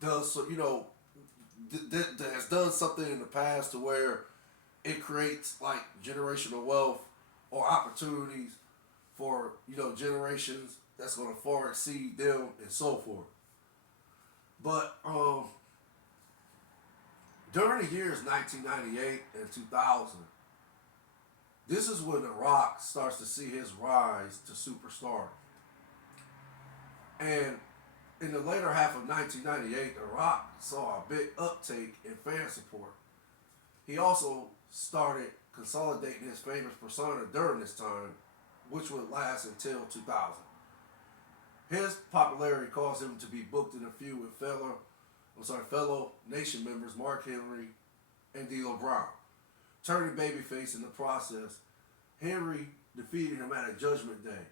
does so, that has done something in the past to where it creates like generational wealth or opportunities for generations that's going to far exceed them and so forth. But during the years 1998 and 2000, this is when The Rock starts to see his rise to superstar. And in the later half of 1998, The Rock saw a big uptake in fan support. He also started consolidating his famous persona during this time, which would last until 2000. His popularity caused him to be booked in a feud with fellow Nation members Mark Henry and D'Lo Brown, turning babyface in the process. Henry defeated him at a Judgment Day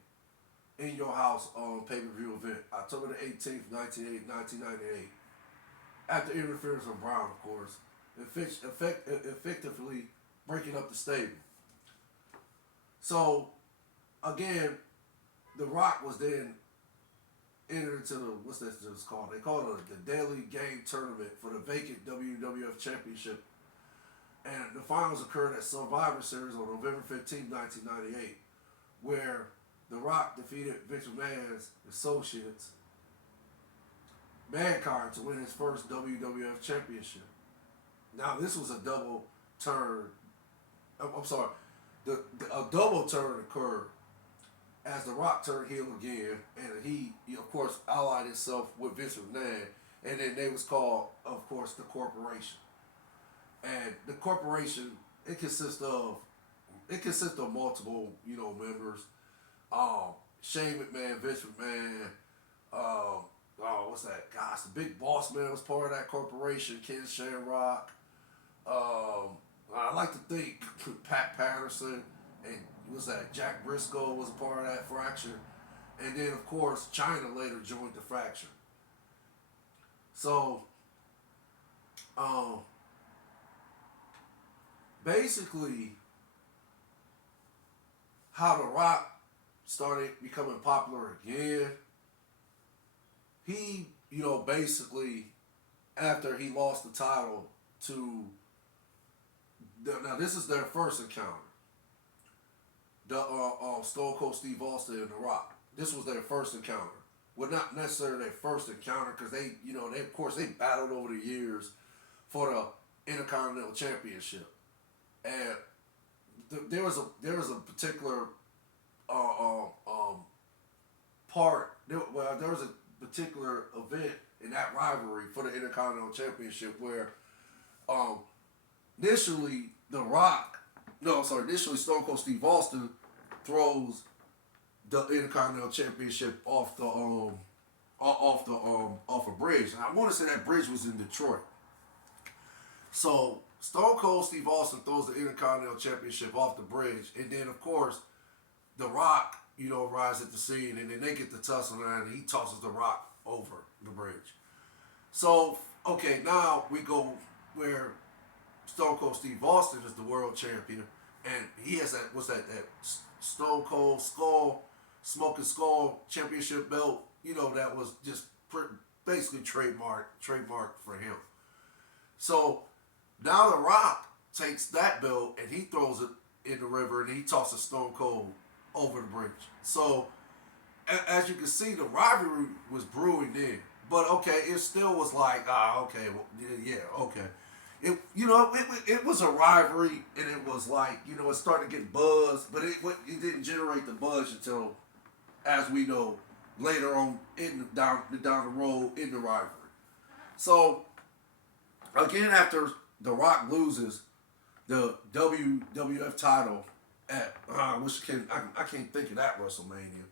in your house on pay-per-view event, October the 18th, 1998, after interference from Brown, of course, effectively breaking up the stable. So, again, The Rock was then entered into what's this called? They call it the Daily Game Tournament for the vacant WWF Championship. And the finals occurred at Survivor Series on November 15, 1998, where The Rock defeated Vince McMahon's associates, Mankind, to win his first WWF Championship. Now, this was a double turn. I'm sorry. A double turn occurred as The Rock turned heel again, and he of course, allied himself with Vince McMahon, and then they was called, of course, the Corporation. And the Corporation, it consists of multiple, members. Shane McMahon, Vince McMahon, what's that? Gosh, the Big Boss Man was part of that corporation. Ken Shamrock. I like to think Pat Patterson and was that Jack Briscoe was a part of that fraction, and then of course China later joined the fraction. So, basically, how The Rock started becoming popular again, he, basically, after he lost the title to, now this is their first encounter, the Stone Cold Steve Austin and The Rock. This was their first encounter. Well, not necessarily their first encounter, because they of course they battled over the years for the Intercontinental Championship, and there was a particular there was a particular event in that rivalry for the Intercontinental Championship where initially initially Stone Cold Steve Austin throws the Intercontinental Championship off a bridge. And I want to say that bridge was in Detroit. So Stone Cold Steve Austin throws the Intercontinental Championship off the bridge, and then of course The Rock, arrives at the scene, and then they get the tussle, and he tosses The Rock over the bridge. So, okay, now we go where Stone Cold Steve Austin is the world champion, and he has that Stone Cold Smoking Skull championship belt, that was just basically trademarked for him. So now The Rock takes that belt and he throws it in the river, and he tosses Stone Cold over the bridge. So as you can see, the rivalry was brewing then. But okay, it still was like, okay, well, yeah, okay. It was a rivalry, and it was like, it started to get buzz, but it didn't generate the buzz until, as we know, later on down the road in the rivalry. So again, after The Rock loses the WWF title at I can't think of that WrestleMania,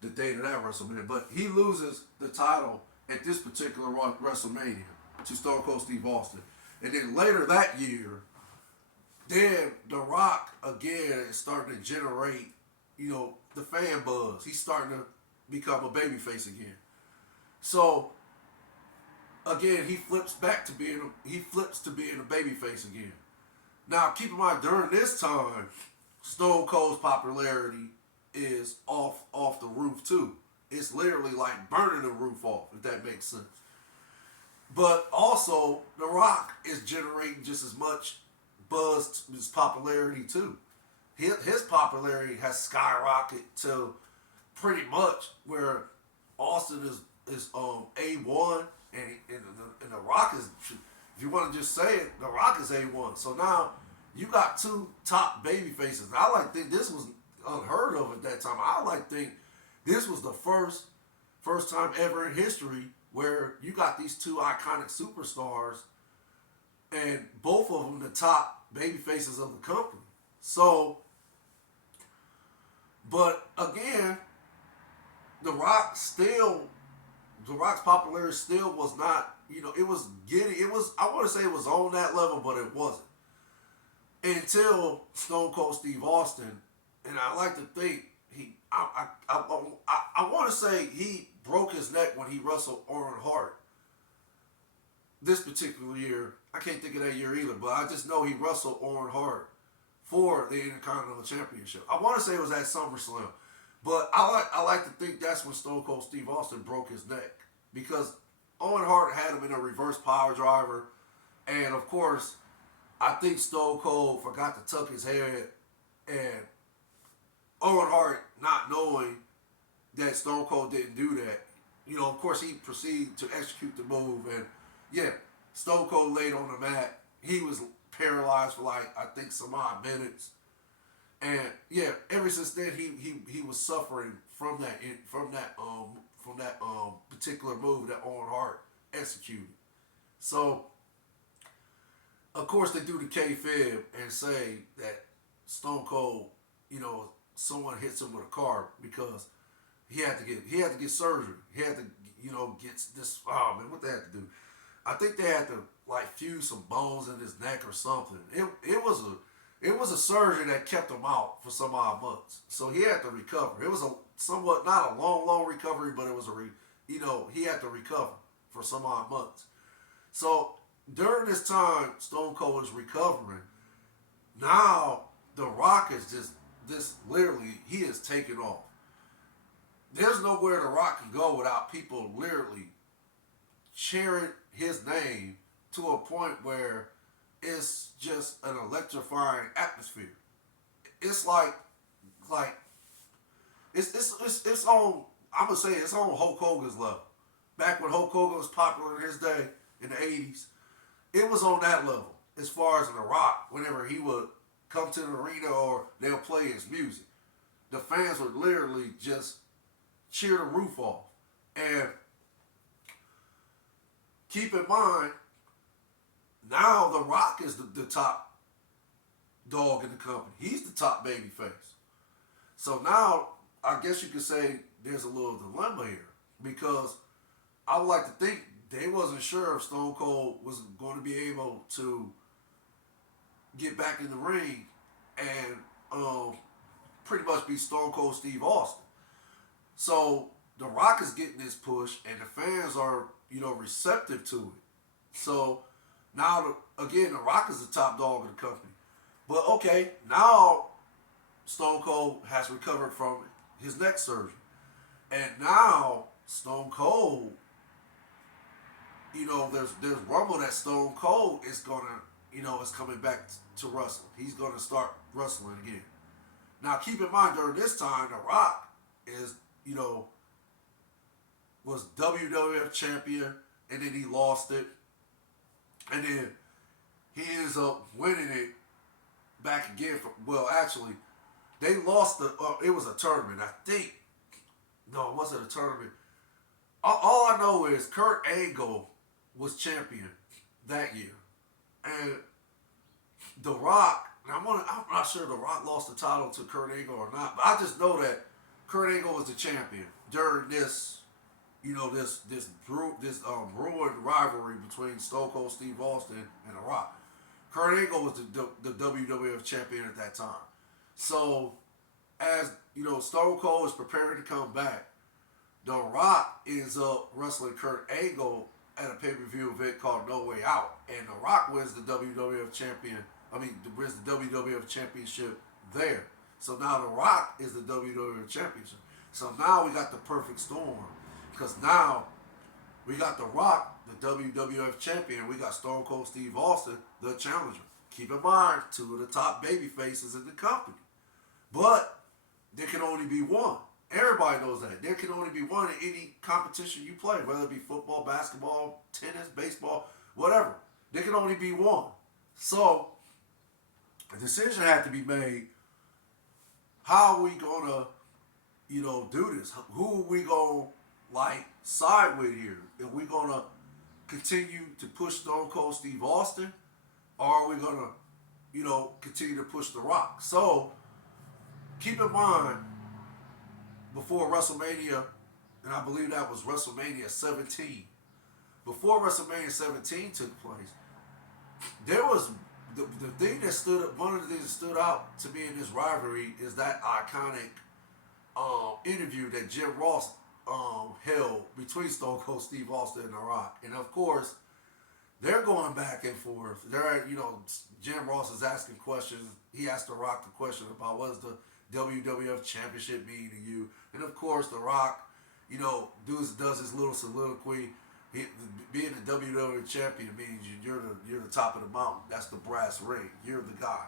the date of that WrestleMania, but he loses the title at this particular WrestleMania to Stone Cold Steve Austin. And then later that year, then The Rock again is starting to generate, the fan buzz. He's starting to become a babyface again. So again, he flips to being a babyface again. Now keep in mind, during this time, Stone Cold's popularity is off the roof too. It's literally like burning the roof off, if that makes sense. But also, The Rock is generating just as much buzz, his popularity too. His popularity has skyrocketed to pretty much where Austin is A1 and The Rock is, if you want to just say it, The Rock is A1. So now you got two top baby faces. I like think this was unheard of at that time. I like think this was the first time ever in history where you got these two iconic superstars and both of them the top baby faces of the company. So, but again, The Rock still, The Rock's popularity still was not, it was getting, it was, I want to say it was on that level, but it wasn't. Until Stone Cold Steve Austin, and I like to think I want to say he broke his neck when he wrestled Owen Hart this particular year. I can't think of that year either, but I just know he wrestled Owen Hart for the Intercontinental Championship. I want to say it was at SummerSlam, but I like to think that's when Stone Cold Steve Austin broke his neck because Owen Hart had him in a reverse power driver, and of course, I think Stone Cold forgot to tuck his head, and Owen Hart, not knowing that Stone Cold didn't do that, of course, he proceeded to execute the move, and yeah, Stone Cold laid on the mat. He was paralyzed for like I think some odd minutes, and yeah, ever since then he was suffering from that particular move that Owen Hart executed. So of course they do the kayfabe and say that Stone Cold, someone hits him with a car because he had to get surgery. He had to get this. Oh man, what they had to do? I think they had to like fuse some bones in his neck or something. It was a surgery that kept him out for some odd months. So he had to recover. It was a somewhat not a long recovery, but it was he had to recover for some odd months. So during this time, Stone Cold is recovering. Now The Rock is just this literally he is taking off. There's nowhere The Rock can go without people literally cheering his name to a point where it's just an electrifying atmosphere. It's like it's on. I'm gonna say it's on Hulk Hogan's level. Back when Hulk Hogan was popular in his day in the '80s, it was on that level as far as The Rock. Whenever he would come to the arena or they'll play his music, the fans would literally just cheer the roof off. And keep in mind, now The Rock is the top dog in the company. He's the top baby face. So now, I guess you could say there's a little dilemma here because I would like to think they wasn't sure if Stone Cold was going to be able to get back in the ring and pretty much be Stone Cold Steve Austin. So The Rock is getting this push, and the fans are receptive to it. So now again, The Rock is the top dog of the company. But okay, now Stone Cold has recovered from his neck surgery, and now Stone Cold, there's rumble that Stone Cold is gonna is coming back to wrestling. He's gonna start wrestling again. Now keep in mind during this time, The Rock is was WWF champion, and then he lost it, and then he ends up winning it back again. Well, actually, they lost it was a tournament, I think. No, it wasn't a tournament. All I know is Kurt Angle was champion that year, and The Rock. Now I'm not sure The Rock lost the title to Kurt Angle or not, but I just know that Kurt Angle was the champion during this ruined rivalry between Stone Cold Steve Austin and The Rock. Kurt Angle was the WWF champion at that time. So, as Stone Cold is preparing to come back, The Rock ends up wrestling Kurt Angle at a pay-per-view event called No Way Out, and The Rock wins the WWF champion. Wins the WWF championship there. So now The Rock is the WWF championship. So now we got the perfect storm, because now We got The Rock, the WWF champion. We got Stone Cold Steve Austin, the challenger. Keep in mind, two of the top baby faces in the company. But there can only be one. Everybody knows that. There can only be one in any competition you play, whether it be football, basketball, tennis, baseball, whatever. There can only be one. So, a decision had to be made. How are we going to, do this? Who are we going to, side with here? Are we going to continue to push Stone Cold Steve Austin? Or are we going to, continue to push The Rock? So, keep in mind, before WrestleMania, and I believe that was WrestleMania 17, before WrestleMania 17 took place, there was the thing that one of the things that stood out to me in this rivalry is that iconic interview that Jim Ross held between Stone Cold Steve Austin and The Rock. And of course, they're going back and forth. Jim Ross is asking questions. He asked The Rock the question about what does the WWF Championship mean to you? And of course, The Rock, does his little soliloquy. Being the WWE champion means you're the top of the mountain. That's the brass ring. You're the guy,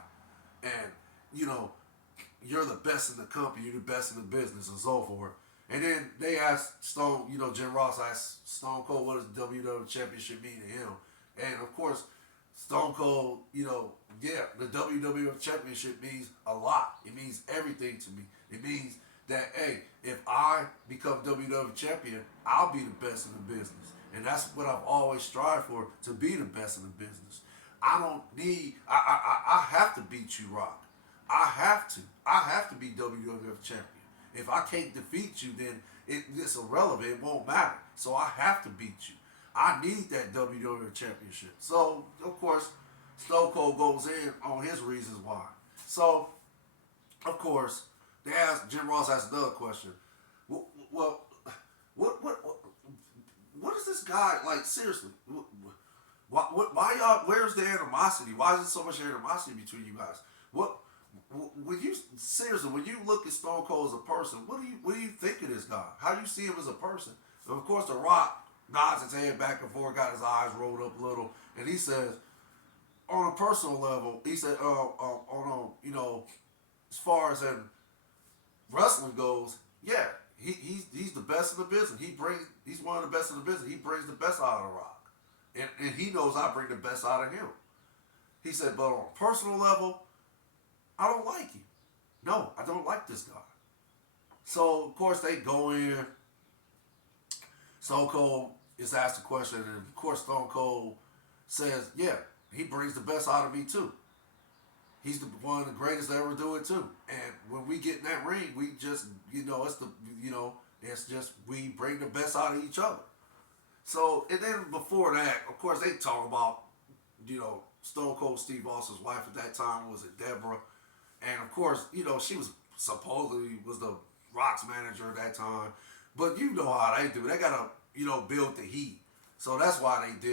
and you're the best in the company. You're the best in the business, and so forth. And then they asked Jim Ross asked Stone Cold, what does the WWE Championship mean to him? And of course, Stone Cold, the WWF Championship means a lot. It means everything to me. It means that, hey, if I become WWF champion, I'll be the best in the business. And that's what I've always strived for, to be the best in the business. I have to beat you, Rock. I have to. I have to be WWF champion. If I can't defeat you, then it's irrelevant. It won't matter. So I have to beat you. I need that WWF championship. So, of course, Stone Cold goes in on his reasons why. So, of course, Jim Ross asked another question. Well, what is this guy, seriously? Why y'all, where's the animosity? Why is there so much animosity between you guys? When you look at Stone Cold as a person, what do you think of this guy? How do you see him as a person? And of course, The Rock nods his head back and forth, got his eyes rolled up a little, and he says, on a personal level, he said, as far as in wrestling goes, yeah, he's the best in the business. He's one of the best in the business. He brings the best out of The Rock, and he knows I bring the best out of him. He said, but on a personal level, I don't like him. No, I don't like this guy. So of course they go in. Stone Cold is asked a question, and of course Stone Cold says, yeah, he brings the best out of me too. He's one of the greatest to ever do it too. And when we get in that ring, we just, it's just, we bring the best out of each other. So, and then before that, of course, they talk about, Stone Cold Steve Austin's wife at that time was Deborah. And of course, she was supposedly was the Rock's manager at that time. But you know how they do. They got to, build the heat. So that's why they did